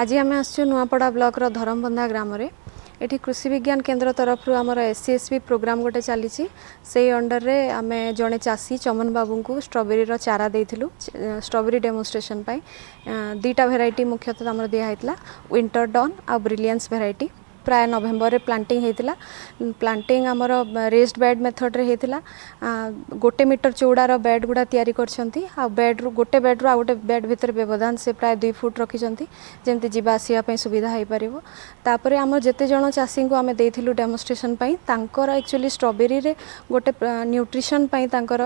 आज आम आसु नुआपड़ा ब्लॉक रो धरमबंधा ग्राम रे एठी कृषि विज्ञान केन्द्र तरफ आमर एससीएसबी प्रोग्राम गोटे चली से अंडर रे आमे जड़े चाषी चमन बाबू को स्ट्रॉबेरी रो चारा देइथिलु स्ट्रॉबेरी डेमोन्स्ट्रेशन पाई दीटा भेराइटी मुख्यतः आमर दिया हैतला विंटर डॉन आ ब्रिलियंस भेराइटी प्राय नवेम्बर प्लांटिंग होता प्लांटिंग आमर रेस्ड बेड मेथड रे होता गोटे मीटर चौड़ार बेड गुड़ा तैयारी करछंती आ बेड रू गोटे बेड रू आ गोटे बेड भितर व्यवधान से प्राय 2 फुट रखिछंती जेमती जीवा आसिया पई सुविधा हो पारिबो। तापरे आम जेते जण चाषी को आमे देइथिलु डेमोन्स्ट्रेशन पई तांकर एक्चुअली स्ट्रॉबेरी रे गोटे न्यूट्रिशन पई तांकर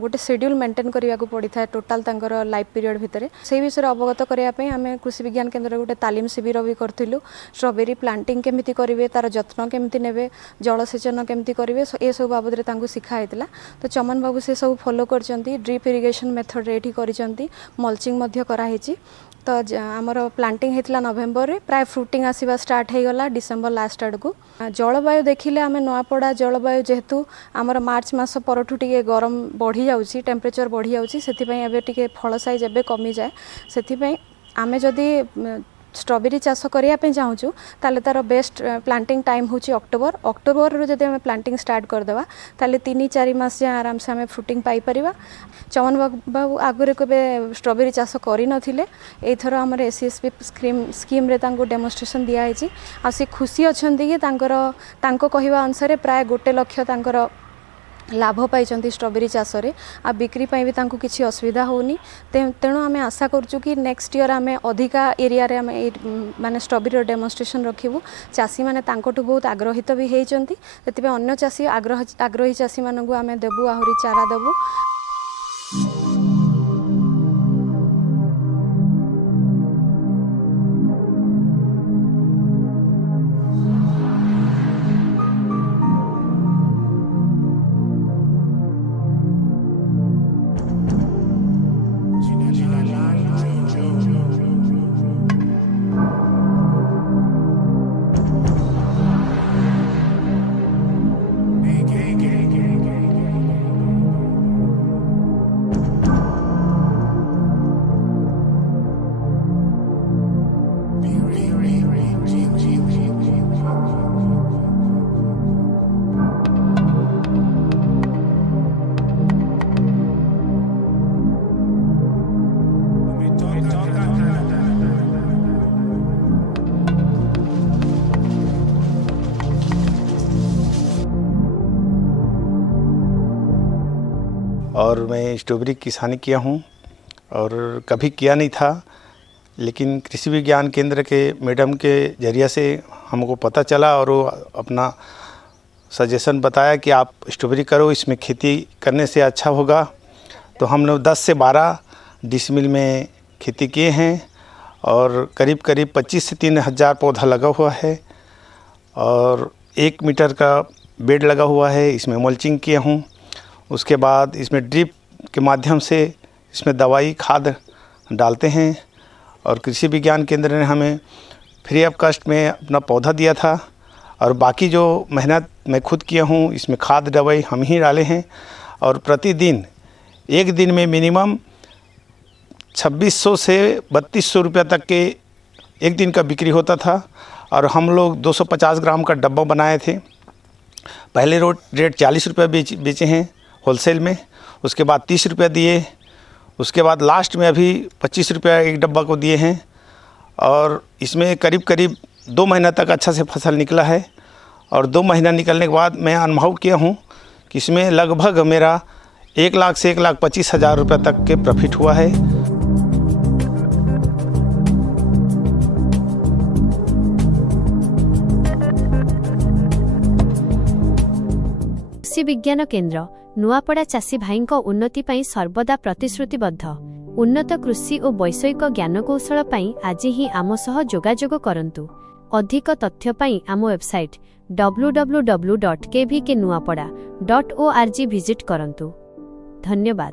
गोटे शेड्यूल मेंटेन करिया को पड़ी था टोटल तांकर लाइफ पीरियड भितर से विषय अवगत करिया पई आमे कृषि विज्ञान केन्द्र गोटे तालीम शिविर भी करथिलु स्ट्रॉबेरी प्लांटिंग केमिति करेंगे तार जत्न केमती ने जलसेचन केमती करेंगे ये सब बाबद शिखाई तो चमन बाबू से सब फॉलो करचंती ड्रिप इरिगेशन मेथड रेडी करचंती मल्चिंग मध्य कराहेची तो आमर प्लांटिंग होता नवेम्बर रे प्राय फ्रुटिंग आसवा स्टार्ट हो गला डिसेम्बर लास्ट आड़ को जलवायु देखिले आम नुआपड़ा जलवायु जेहेतु आमर मार्च मास परठू टिके गरम बढ़ी जाउची टेम्परेचर बढ़ी जाउची सेथिपई एबे टिके फल साइज एबे कमी जाए सेथिपई आमे जदी स्ट्रॉबेरी चाष करने चाहूँ ताले तार बेस्ट प्लांटिंग टाइम हूँ अक्टोबर रू जब आम प्लांटिंग स्टार्ट करदेवा ताले 3-4 मास जाए आराम से आम फ्रुटिंग पाई परिबा। चमन बाबू आगुरी केबे स्ट्रॉबेरी चाष करि नथिले एथर आमर एससीएसपी स्कीम रे तांको डेमोन्स्ट्रेशन दिया है आ से खुशी अछंती कि तांको कहिबा अनुसार प्राय 1 लाख तांकर लाभ पाई स्ट्रॉबेरी चाष रे आ बिक्री पाई भी तांको किसी असुविधा होनी तेणु आम आशा करूँ कि नेक्स्ट ईयर आम अधिका एरिया रे आम माने स्ट्रॉबेरी डेमोन्स्ट्रेशन रखिबू चाषी माने तांकोटू बहुत आग्रहित भी होती से अन्य चाषी आग्रही चाषी मानू आम देबू आहरी चारा देबू। और मैं स्ट्रॉबेरी किसानी किया हूँ और कभी किया नहीं था, लेकिन कृषि विज्ञान केंद्र के मैडम के ज़रिए से हमको पता चला और वो अपना सजेशन बताया कि आप स्ट्रॉबेरी करो, इसमें खेती करने से अच्छा होगा। तो हमने 10 से 12 डिसमिल में खेती किए हैं और करीब 25 से 3 हज़ार पौधा लगा हुआ है और 1 मीटर का बेड लगा हुआ है। इसमें मल्चिंग किया हूँ। उसके बाद इसमें ड्रिप के माध्यम से इसमें दवाई खाद डालते हैं और कृषि विज्ञान केंद्र ने हमें फ्री ऑफ कॉस्ट में अपना पौधा दिया था और बाकी जो मेहनत मैं खुद किया हूँ इसमें खाद दवाई हम ही डाले हैं और प्रतिदिन एक दिन में मिनिमम 2600 से 3200 रुपये तक के एक दिन का बिक्री होता था और हम लोग 250 ग्राम का डब्बा बनाए थे। पहले रेट 40 रुपये बेचे हैं होलसेल में, उसके बाद 30 रुपये दिए, उसके बाद लास्ट में अभी 25 रुपये एक डब्बा को दिए हैं और इसमें करीब 2 महीना तक अच्छा से फसल निकला है और 2 महीना निकलने के बाद मैं अनुभव किया हूँ कि इसमें लगभग मेरा 1 लाख से 1,25,000 रुपये तक के प्रॉफिट हुआ है। कृषि विज्ञान केन्द्र नुआपड़ा चाषी भाई उन्नति पाई सर्वदा प्रतिश्रुतिबद्ध। उन्नत कृषि और वैषयिक ज्ञानकौशल पाई आज ही आम सह जोगाजोग करंतु। अधिक तथ्य पाई आम वेबसाइट www.kvknuapara.org विजिट करंतु। धन्यवाद।